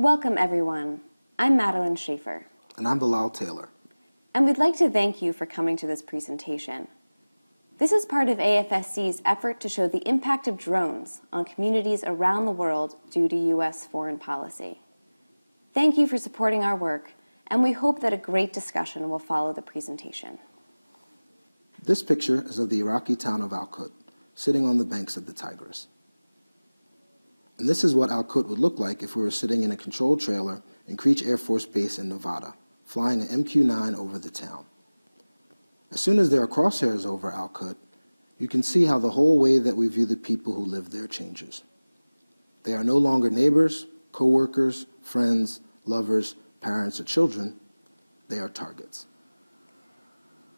Welcome, everyone. I'm Madeline Schaefer. And I'm Bilal Taylor. And we'd like to thank you for coming to this presentation. This is part of AFSC's effort to show the impact of drones on communities around the world due to U.S. foreign policy. Thank you for supporting our work, and we hope that a great discussion will follow the presentation. This picture is of the Iraqi town of Al-Qut, sitting on the banks of the Tigris. And this is what Al-Qut would look like if we were sitting in a controlled trailer in Creech Air Force Base in Nevada, flying an MQ-9 over the town. As soon as there are crosshairs over Al-Qut, you can see how the whole way that we view the people who live there changes. They are no longer neighbors, co-workers, friends, lovers, parents, or children. They are targets.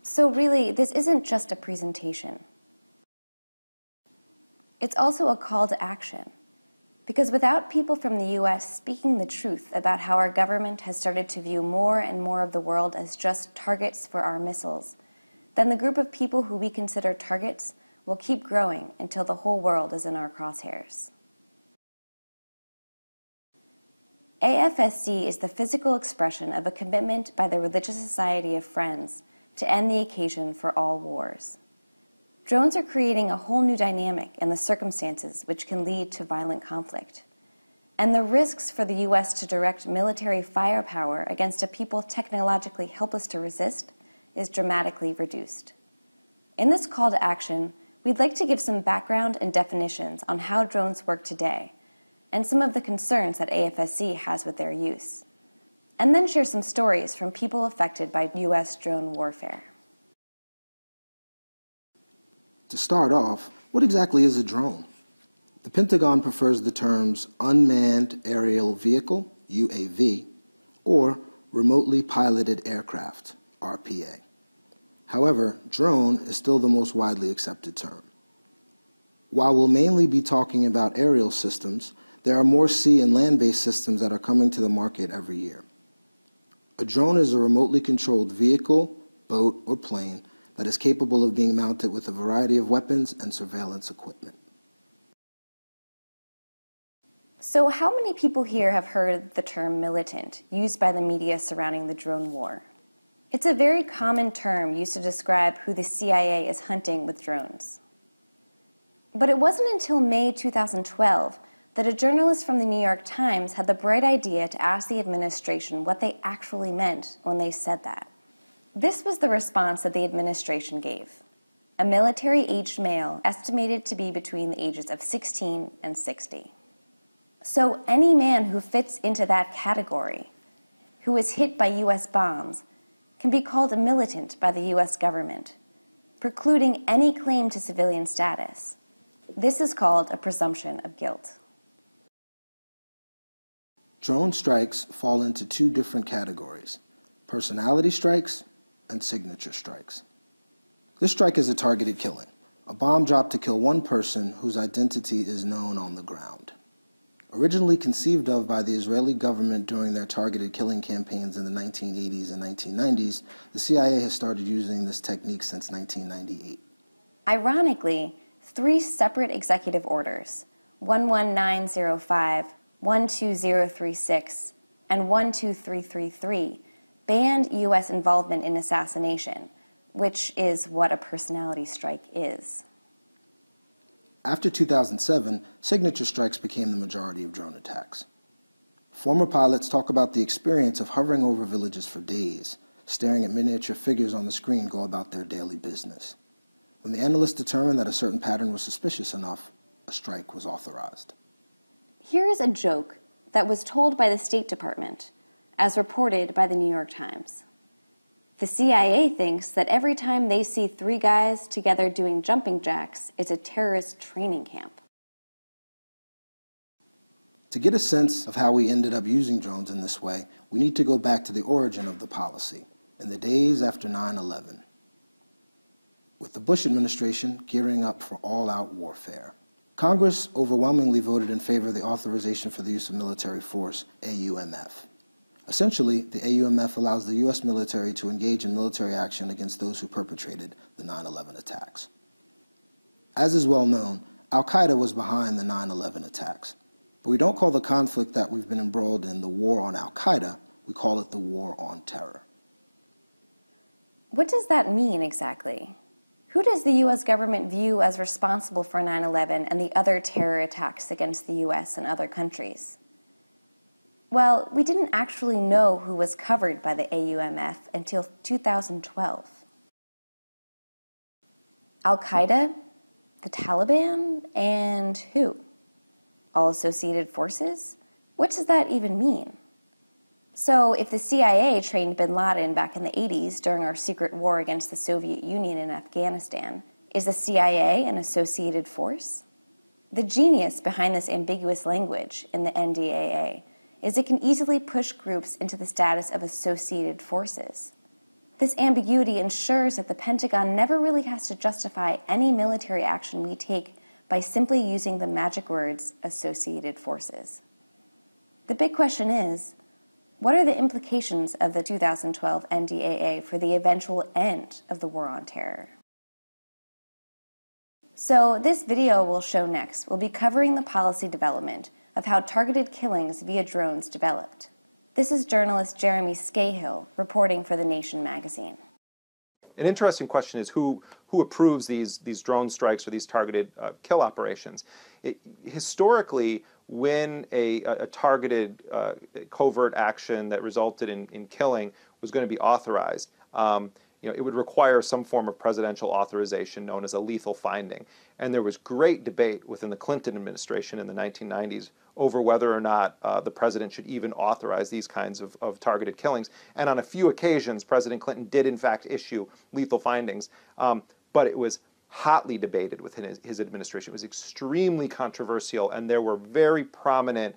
So really, this isn't just a presentation. It's also a call to action. Because without people from the U.S. speaking the truth about how our government has started to view more and more of the world as just targets for our missiles, then the group of people who we consider targets will keep growing until the whole world is in our crosshairs. AFSC is the physical expression of a commitment by the Religious Society of Friends to end the occasion for all wars. Drones are creating a whole new dynamic in the circumstances which can lead to violent conflict. And the risks for the U.S. to direct military firepower against a people technologically helpless to resist is dramatically reduced. In this call to action, we'd like to give some background and definitions on how drones work today, and some of the concerns that AFSC has with their use, and then share some stories from people affected by U.S. drone warfare. To start off, what exactly is a drone? The Pentagon prefers the terms unmanned aerial vehicle, UAV, or remotely piloted aircraft, RPA. However, drone is still the most widely accepted term. While we'll mainly be talking about aerial systems, there are more sea and land-based systems that are coming to the market every year. A drone is a remotely controlled vehicle, boat, or plane that is capable of being mounted with a variety of weapons and surveillance equipment. So how many people here have heard the term militant used by the media surrounding the drone war? It's a very common term used to describe who the CIA is hunting with drones. But it wasn't until May 2012 that a journalist from the New York Times had the bright idea to ask the administration what they actually meant when they said that. This was the response that the administration gave: a military-aged male estimated to be between the ages of 16 and 60. So any man who fits into that category, who is hit by U.S. bombs, can be called a militant by the U.S. government, precluding any claim to civilian status. This is called a presumption of guilt. Drone strikes fall into two different categories: personality strikes and signature strikes. This strike is a targeted killing, a bomb dropped to kill one person whose identity is known on the ground. Originally conceived of by the Israeli government during their targeted killing campaigns in the 1980s and 1990s, the CIA has started using this technique since 1998. Ironically, 3 separate executive orders, 11905, 12036, and 12333, banned U.S. involvement in assassination, which is what a personality strike is. After 2007, signature strikes became the majority of drone attacks. Former pilots talk about the experience of hovering over villages for days, staring at miniature figures on the screen go about their daily business. When the analysts determined that a certain pattern was suspicious enough, a strike was authorized. Here is a joke that was told by the State Department, as reported by the New York Times. The CIA thinks that every time they see 3 guys together doing jumping jacks, it's a terrorist training camp. To get a sense of how we ended up using drones in this way, we need to go back to the origin of the policy, in the days after 9/11, with the Bush administration gearing up for all-out warfare. Congress overwhelmingly voted in favor of the Authorization for the Use of Military Force, AUMF. Essentially, the AUMF allows the U.S. military to engage in military action against those who perpetrated the 9/11 attacks. As is well known, Al-Qaeda was behind the 9/11 attacks. But we don't call the conflict that we've been embroiled in the war on al-Qaeda. We call it the war on terror. What does that mean exactly? Who does the U.S. government view as responsible for 9/11 and the other terror attacks against the U.S. and other countries? Well, we didn't actually know who was covered by the AUMF until 2012. Al-Qaeda, the Taliban, and who? All associated forces? What does that even mean? So, if the CIA trained bin Laden back in the 80s during our secret war against the Soviet Union in Afghanistan, is the CIA an associated force? The genius behind this ambiguous language in the NDAA is it can easily push groups into the status of associated forces. This ambiguity ensures that the Pentagon never really has to justify any military action we take by simply using the magic words associated forces. The big question is, what are the implications of the 2012 NDAA for the eventual end of the war on terror? So this video we'll show next will be covering the policy development of how targeted killings via drones developed. This is journalist Jeremy Scahill reporting for The Nation magazine. An interesting question is who approves these drone strikes or these targeted kill operations. Historically, when a targeted covert action that resulted in killing was going to be authorized, it would require some form of presidential authorization known as a lethal finding. And there was great debate within the Clinton administration in the 1990s over whether or not the president should even authorize these kinds of targeted killings. And on a few occasions, President Clinton did in fact issue lethal findings, but it was hotly debated within his administration. It was extremely controversial, and there were very prominent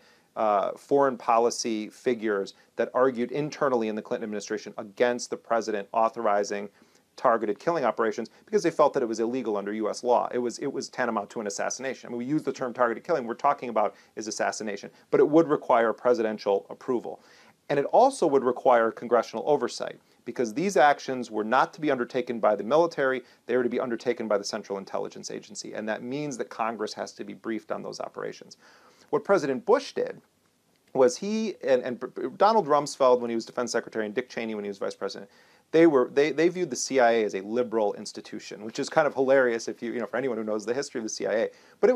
foreign policy figures that argued internally in the Clinton administration against the president authorizing targeted killing operations because they felt that it was illegal under U.S. law. It was tantamount to an assassination. I mean, we use the term targeted killing. We're talking about is assassination, but it would require presidential approval. And it also would require congressional oversight because these actions were not to be undertaken by the military. They were to be undertaken by the Central Intelligence Agency, and that means that Congress has to be briefed on those operations. What President Bush did was he and Donald Rumsfeld when he was defense secretary and Dick Cheney when he was vice president, they viewed the CIA as a liberal institution, which is kind of hilarious if for anyone who knows the history of the CIA. But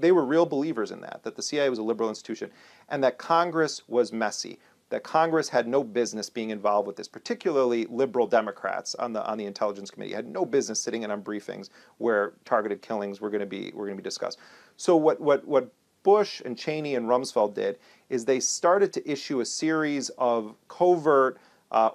they were real believers in that the CIA was a liberal institution and that Congress was messy, that Congress had no business being involved with this, particularly liberal Democrats on the Intelligence Committee had no business sitting in on briefings where targeted killings were going to be discussed. So what Bush and Cheney and Rumsfeld did is they started to issue a series of covert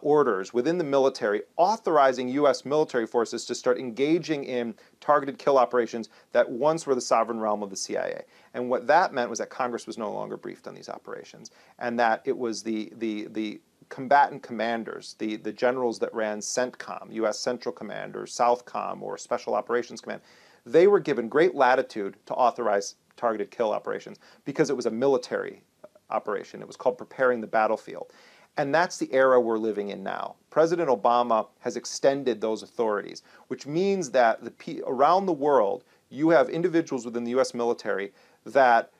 orders within the military authorizing U.S. military forces to start engaging in targeted kill operations that once were the sovereign realm of the CIA. And what that meant was that Congress was no longer briefed on these operations and that it was the combatant commanders, the generals that ran CENTCOM, U.S. Central Command or Southcom or Special Operations Command, they were given great latitude to authorize targeted kill operations because it was a military operation. It was called preparing the battlefield. And that's the era we're living in now. President Obama has extended those authorities, which means that around the world, you have individuals within the U.S. military that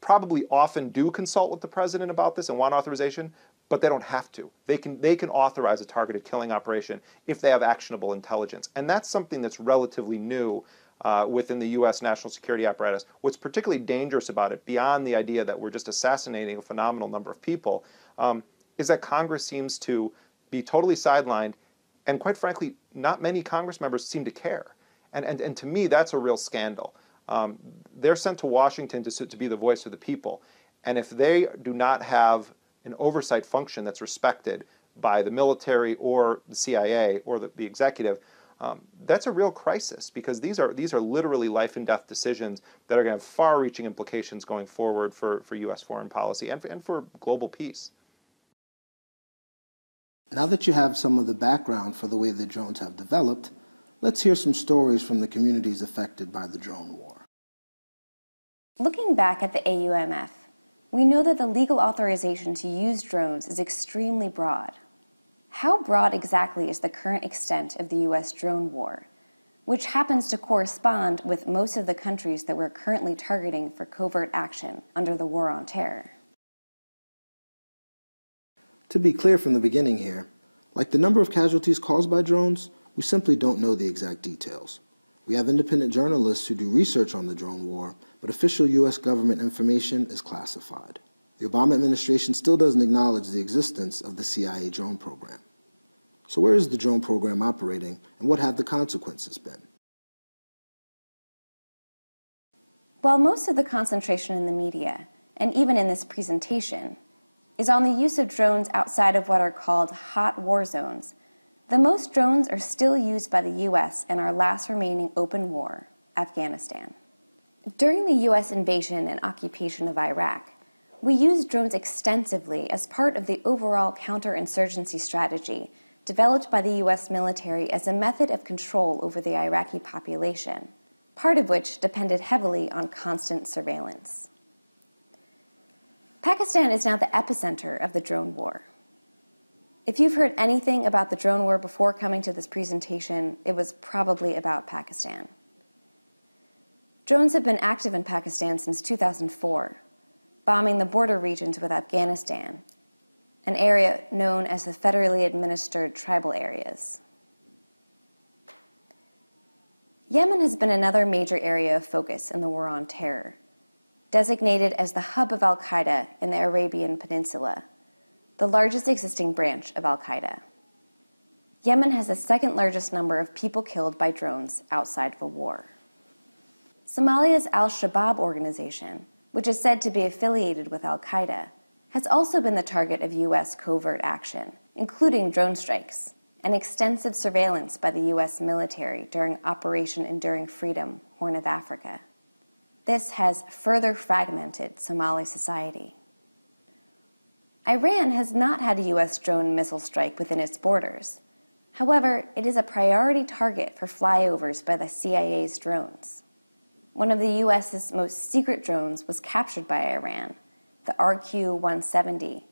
probably often do consult with the president about this and want authorization, but they don't have to. They can authorize a targeted killing operation if they have actionable intelligence. And that's something that's relatively new within the U.S. national security apparatus. What's particularly dangerous about it, beyond the idea that we're just assassinating a phenomenal number of people, is that Congress seems to be totally sidelined, and quite frankly, not many Congress members seem to care. And to me, that's a real scandal. They're sent to Washington to be the voice of the people, and if they do not have an oversight function that's respected by the military or the CIA or the executive, that's a real crisis because these are literally life and death decisions that are going to have far-reaching implications going forward for U.S. foreign policy and for global peace. Now that you have some of the background for the way the drones have developed, let's hear some stories from the communities affected by the drone war. Looking back at the AUMF, we know that the legal authorization to use drones is extremely broad. How broad exactly is the current extent of the U.S. drone war? which happens to correspond with most of the countries that we're currently targeting for covert action under the War on Terror. To be clear from the beginning here, like the number of casualties caused by drones, we simply don't know the exact details. We have independent journalists who do research on the drone war, but official U.S. government information is classified. The Obama administration still doesn't acknowledge the existence of the CIA drone program. So where is the drone program operating, and what have the consequences been? While most of the concentration in the media, and even in this presentation, is on the use of drones outside of what are called hot war zones, the most drones are still used by the U.S. in our last remaining open war, Afghanistan. During the U.S. invasion and occupation of Iraq, we used drones extensively as part of the overall counterinsurgency strategy developed by the U.S. military as a method of control over the Iraqi population, part of which depended heavily on constant surveillance. Pakistan is now the epicenter of the drone war. If you've heard anything about the drone war before coming to this presentation, it was probably about Pakistan. Drones have been active in Pakistan since 2004, bombing the border regions with Afghanistan, an area known as the federally administered tribal areas. Yemen has been another major area of focus in the War on Terror, designated as the hub of al-Qaeda in the Arabian Peninsula, the largest existing branch of al-Qaeda. Yemen has the second largest number of people killed by drones outside of a war. Somalia's al-Shabaab organization, which is said to be affiliated with al-Qaeda, has also been the target of U.S. covert action, including drone strikes and extensive surveillance by the U.S. military during Operation Enduring Freedom, Horn of Africa. This has further fragmented Somali society. Iran has not had a U.S. drone missile strike within its borders. However, it is a priority target for flyovers by the CIA's drones. One of the U.S.'s most secret drones was captured by Iran, the RQ-170,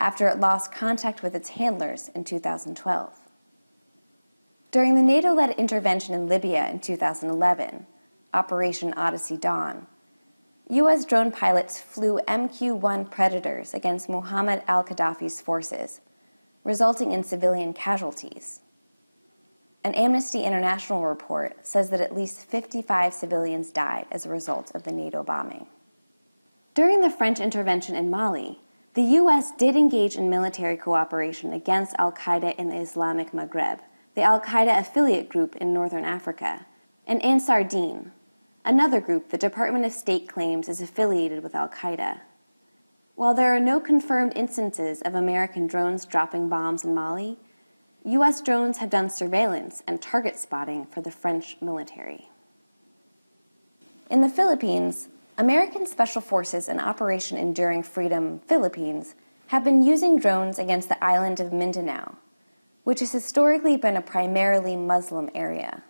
after it lost contact with its handlers in 2012. During the NATO-led intervention in Libya in 2011, Operation Odyssey Dawn, U.S. drone pilots flew MQ-1 Predators against Muhammad al-Qaddafi's forces, resulting in civilian casualties. An Amnesty International report says that at least 55 civilians died as a result of the NATO bombing. During the French intervention in Mali, the U.S. did engage in military cooperation against al-Qaeda in the Islamic Maghreb, the al-Qaeda affiliate group in northern Africa, and Ansar Dine, another group the Department of State claims is affiliated with al-Qaeda. While there are no confirmed instances of American drones dropping bombs in Mali, U.S. drones have done surveillance and target spotting for the French military. In the Philippines, American Special Forces and Operation Enduring Freedom Philippines have been using drones against the island of Mindanao, which has historically been a primarily Muslim area.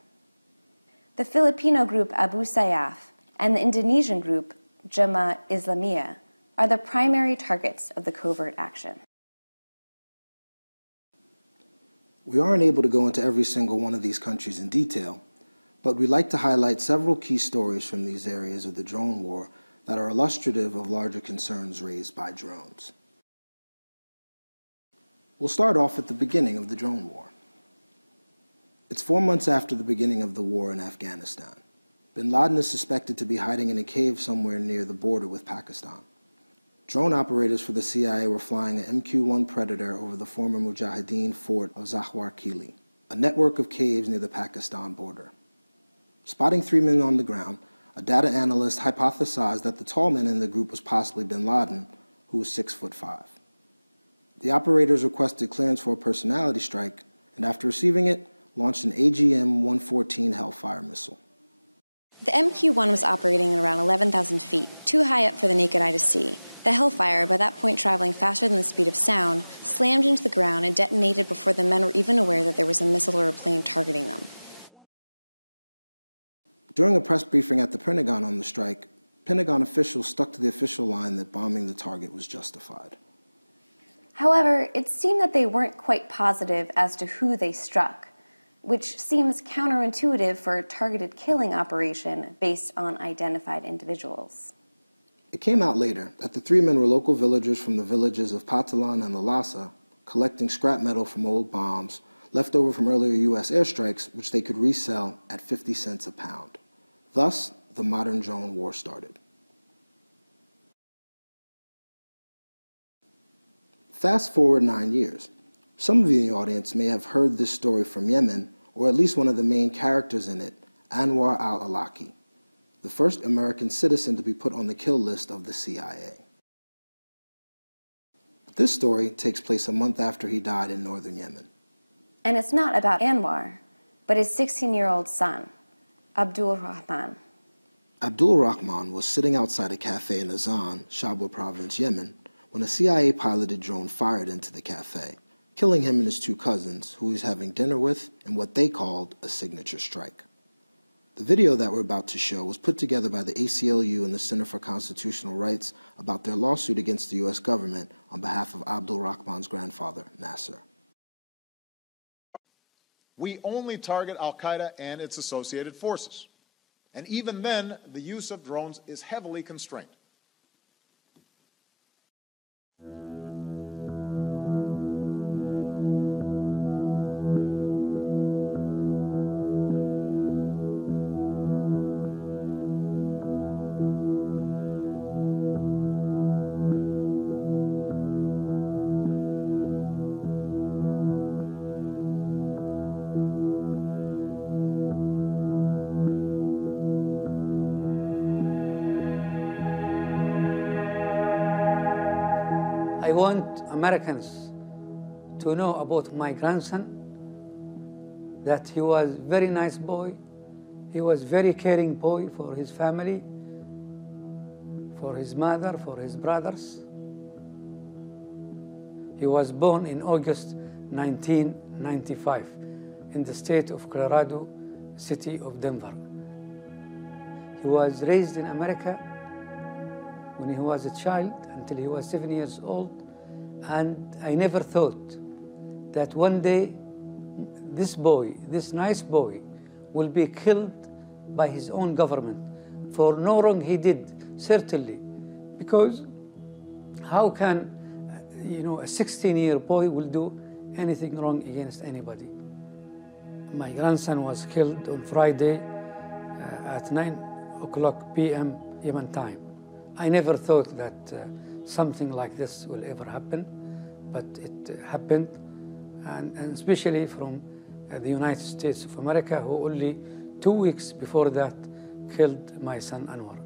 The Filipino group Abu Sayyaf and the Indonesian group Jemaah Islamiyah are the primary targets of the covert action. We aren't able to go into every single one of these countries in detail, but we'd like to highlight several key stories from these areas of the drone war that are illustrative of larger concerns raised by drones. We'll start off at the beginning of the drone war. It's 4 months after the beginning of the war in Afghanistan. Bin Laden is suspected to be hiding in a cave somewhere near the border with Pakistan. Drone operators for the CIA were flying an MQ-1 Predator over the former Mujahideen fort of Zahwar Kili, a network of caves near the Pakistan border. Spotting 3 men on the ground, a data analyst hypothesized that the tall man in the group was possibly Bin Laden, who was 6'5". The operators requested clearance for a personality strike, and after receiving it, launched an AGM-114 Hellfire missile. The MQ-1 was operating at around 11,000 feet, too high up for the naked eye to see. The Hellfire, by that point traveling faster than the speed of sound, slammed into the ground and detonated before the men were even aware that there was a missile or a plane targeting them. During a press briefing at the Pentagon on the strike, Pentagon officials stuck to the official line that bombing the target was justified. However, it seemed that they weren't quite positive as to who they struck, which seems counterintuitive for a targeted killing operation based on identified individuals. It came out later that the 3 men were local villagers from the villages of Patalan and Lalasa, collecting scrap metal from old bombs left over from earlier U.S. airstrikes, which they could resell at 50 cents a pound. Thus, the modern drone war started. Fast forward 9 years. Some of you in the audience may have heard this story from Yemen, or at least one of the main characters in it, Anwar al-Awlaki, the first American citizen to be put on the kill list of the CIA. This story takes place a month after he died in northern Yemen. And it's not about Anwar, but his 16-year-old son, Abdul Rahman. Abdul Rahman was sitting outside a cafe in Azan, Shabwa province, Yemen, when a CIA-piloted drone fired into the cafe, killing him and his 2 cousins, who he was having dinner with, in what they called a signature strike. The video that we're about to show was put together by the ACLU and the Center for Constitutional Rights about their lawsuit against the U.S. government on behalf of Abdul Rahman's grandfather, Nasser. We only target al-Qaeda and its associated forces. And even then, the use of drones is heavily constrained. I want Americans to know about my grandson, that he was a very nice boy. He was a very caring boy for his family, for his mother, for his brothers. He was born in August 1995 in the state of Colorado, city of Denver. He was raised in America when he was a child until he was 7 years old, and I never thought that one day this boy, this nice boy, will be killed by his own government for no wrong he did, certainly, because how can a 16-year boy will do anything wrong against anybody? My grandson was killed on Friday at 9:00 p.m. Yemen time. I never thought that something like this will ever happen, but it happened, and especially from the United States of America, who only 2 weeks before that killed my son Anwar.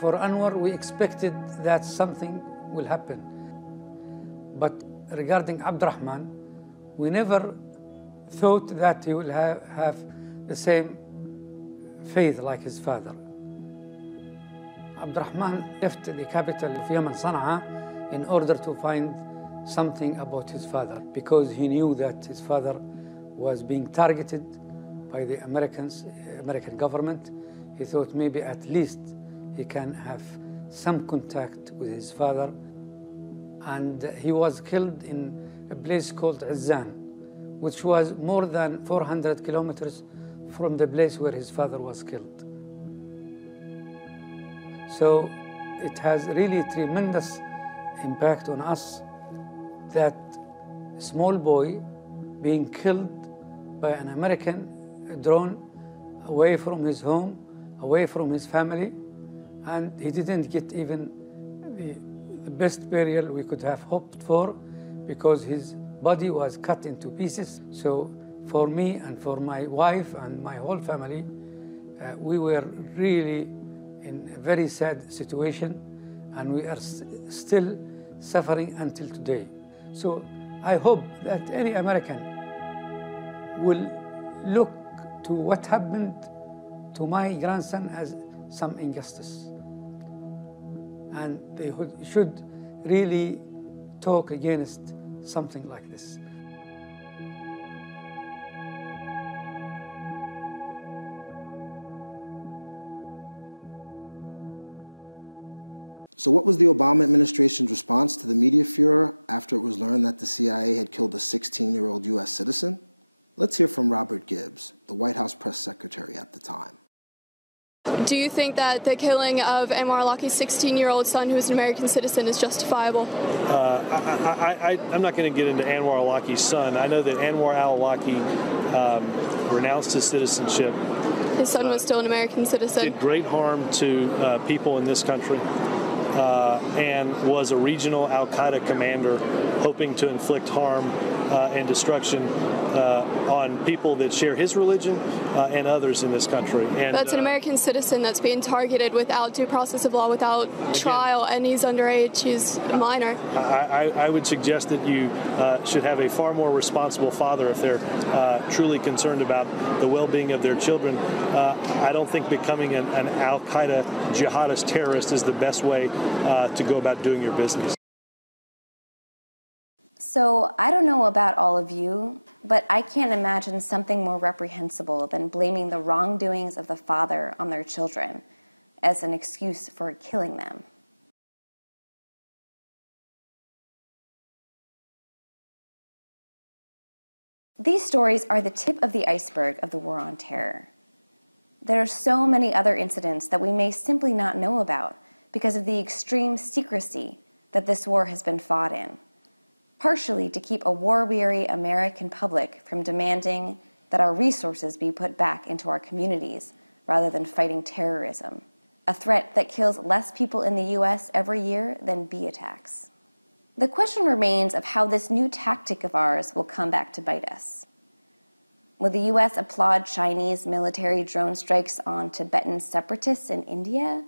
For Anwar, we expected that something will happen. But regarding Abdurrahman, we never thought that he will have the same faith like his father. Abdurrahman left the capital of Yemen, Sana'a, in order to find something about his father, because he knew that his father was being targeted by the American government. He thought maybe at least he can have some contact with his father. And he was killed in a place called Azzan, which was more than 400 kilometers from the place where his father was killed. So it has really tremendous impact on us that small boy being killed by an American drone away from his home, away from his family, and he didn't get even the best burial we could have hoped for, because his body was cut into pieces. So for me and for my wife and my whole family, we were really in a very sad situation, and we are still suffering until today. So I hope that any American will look to what happened to my grandson as some injustice. And they should really talk against something like this. So what was the Obama administration's response to the media furor after it was learned that the CIA had killed a 16-year-old U.S. citizen? Let's hear from Robert Gibbs, the White House press secretary at the time. Do you think that the killing of Anwar al-Awlaki's 16-year-old son, who is an American citizen, is justifiable? I'm not going to get into Anwar al-Awlaki's son. I know that Anwar al-Awlaki renounced his citizenship. His son was still an American citizen. Did great harm to people in this country. And was a regional al-Qaeda commander hoping to inflict harm and destruction on people that share his religion and others in this country. And that's an American citizen that's being targeted without due process of law, without trial, and he's underage, he's a minor. I would suggest that you should have a far more responsible father if they're truly concerned about the well-being of their children. I don't think becoming an al-Qaeda jihadist terrorist is the best way to go about doing your business. So I don't know about all of you, but I can't imagine something more reprehensible than blaming the wrongdoings of the father on their children as an excuse for killing them. These stories are the tip of the iceberg of the war on terror. There are so many other incidents that we may simply not know about because of the extreme secrecy that this war has been fought in, partially to keep a war-weary American public from demanding that our resources be put back into our communities rather than fighting terrorism, a threat that kills less people in the U.S. every year than bee attacks. The question remains of how this new tactic of ours will come back to bite us. Will the U.S. applaud Chinese military drone strikes on Tibetan separatists in India,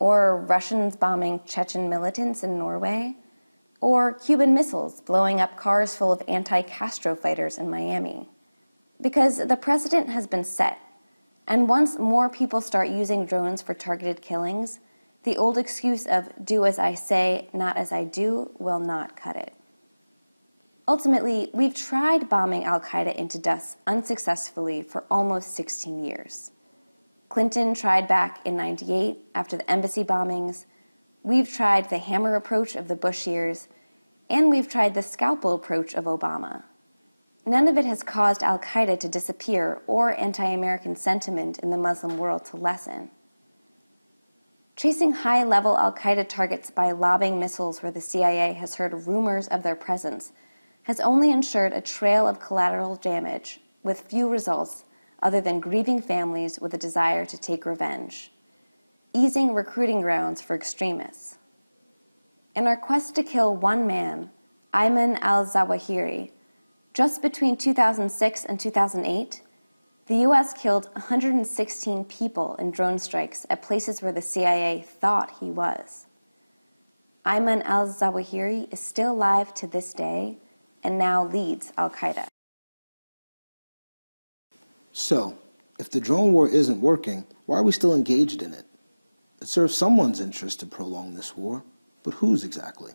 or Russians bombing Chechen militants in Norway, or Cuban missiles blowing up cars full of anti-Castro fighters in Miami? Because the precedent has been set, and once more people start using drones for targeted killings, the old excuse of do as I say, not as I do will not cut it. Ultimately, we've tried bombing al-Qaeda into dust unsuccessfully for almost 16 years. Clinton tried back in '98 after the embassy bombings. We've tried the hammer approach of the Bush years, and we've tried the scalpel approach of Obama. None of it has caused al-Qaeda to disappear or anti-American sentiment in the Muslim world to lessen. Chasing high-level al-Qaeda targets by lobbing missiles where the CIA has heard rumors of their presence has only ensured a trail of collateral damage with few results other than grieving families with a desire to take revenge, easing recruiting grounds for extremists. In our quest to kill one man, Ayman al-Zawahiri, just between 2006 and 2008, the U.S. killed 116 people in drone strikes at places where the CIA thought he was. Ayman al-Zawahiri is still alive to this day and now leads al-Qaeda. So, if the drone war isn't working, why are we still engaged in it? It serves someone's interest to prolong this war, but whose exactly?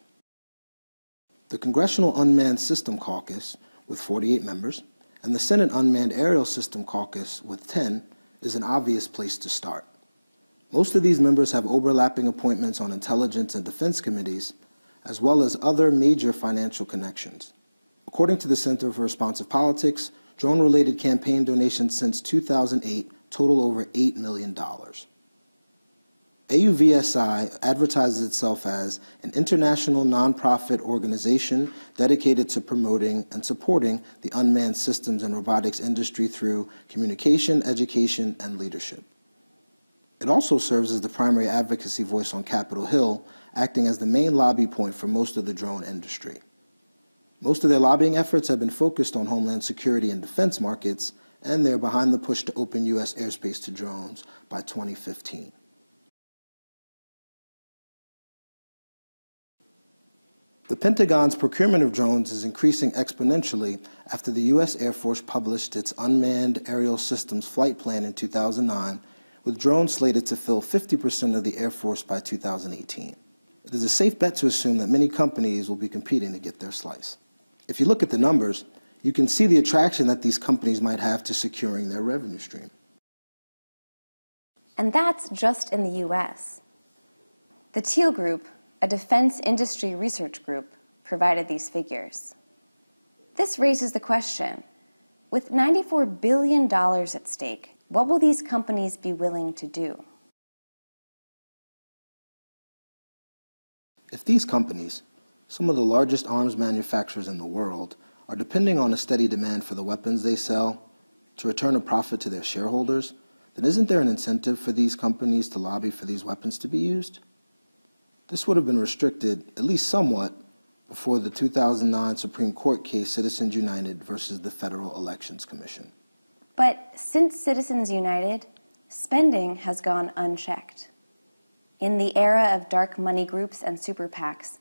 The Congressional Unmanned System Caucus, with 48 members, and the Senate Unmanned Aerial System Caucus, with 10, is an obvious place to start. Most of these members have overlapping appointments on intelligence and defense committees, as well as other major financial connections. According to the Center for Responsive Politics, drone-related campaign donations since 2008 total over $8 million. AUVSI advertises itself as an international nonprofit organization dedicated to promoting and supporting the unmanned systems and robotics industry through communication, education, and leadership. It also serves as the primary advocacy voice on Capitol Hill, acting as the main lobby point for most of the drone industry. Most of their lobbying efforts have been focused on homeland security and defense markets, and they're behind the push to open U.S. airspace to drones by 2015. The Pentagon's procurement of drones is increasing exponentially after the U.S. Air Force published its Unmanned Aerial Systems Flight Plan in 2009, with drones slated to fill 50% of the Air Force by 2018. It is a safe bet to assume that many companies will be competing to get their slice. If you look at the numbers, you can see the attraction that these companies might have to securing their revenue stream. And that's just in the U.S. The Teal Group, a defense industry research group, provided these figures. This raises the question, with $94 billion at stake, what will these companies be willing to do? If these companies, some of the largest arms manufacturers in the world, are depending on a steady demand for the weapons they sell to return a profit to their shareholders, then isn't there an incentive for these companies to lobby for these weapons to be used? This would have been restricted, at least somewhat, before the 2009 Supreme Court case Citizens United versus the Federal Elections Commission. But since Citizens United, spending has gone unchecked. In the era of dark money groups and super PACs,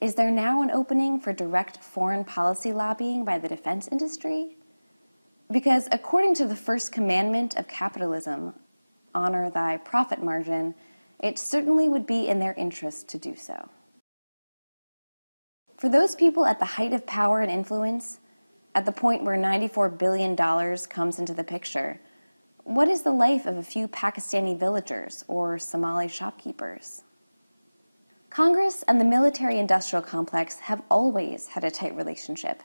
is there now an opening for direct foreign policy lobbying by the defense industry? Because according to the first commandment of capitalism, honor thy profit margin, it certainly would be in their interest to do so. For those people at the height of power and influence, at the point where $94 billion comes into the picture, what is the life of a few Pakistani villagers or Somali shopkeepers? Congress and the military-industrial complex have always had a tight relationship,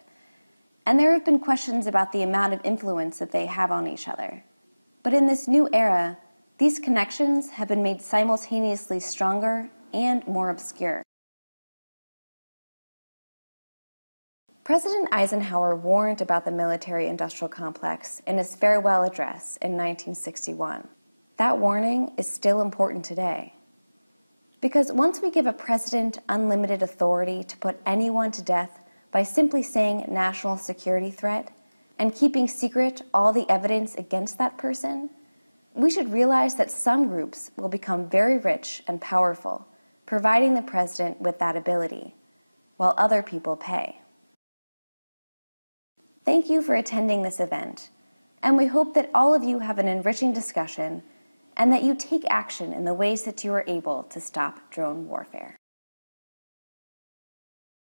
and there have been questions about the amount of influence that they have on each other. But in this new era, these connections have been made simultaneously stronger and more obscure. President Eisenhower warned about the military-industrial complex in his farewell address in 1961. That warning is still important today. Because once we give a president unlimited authority to put anyone to death by simply saying national security threat and keeping secret all the evidence against that person, we should realize that some groups will become very rich and powerful, providing the president with that ability, while other people pay. Thank you for attending this event, and we hope that all of you have an enriching discussion and that you take action in the ways that you are able to stop drone warfare.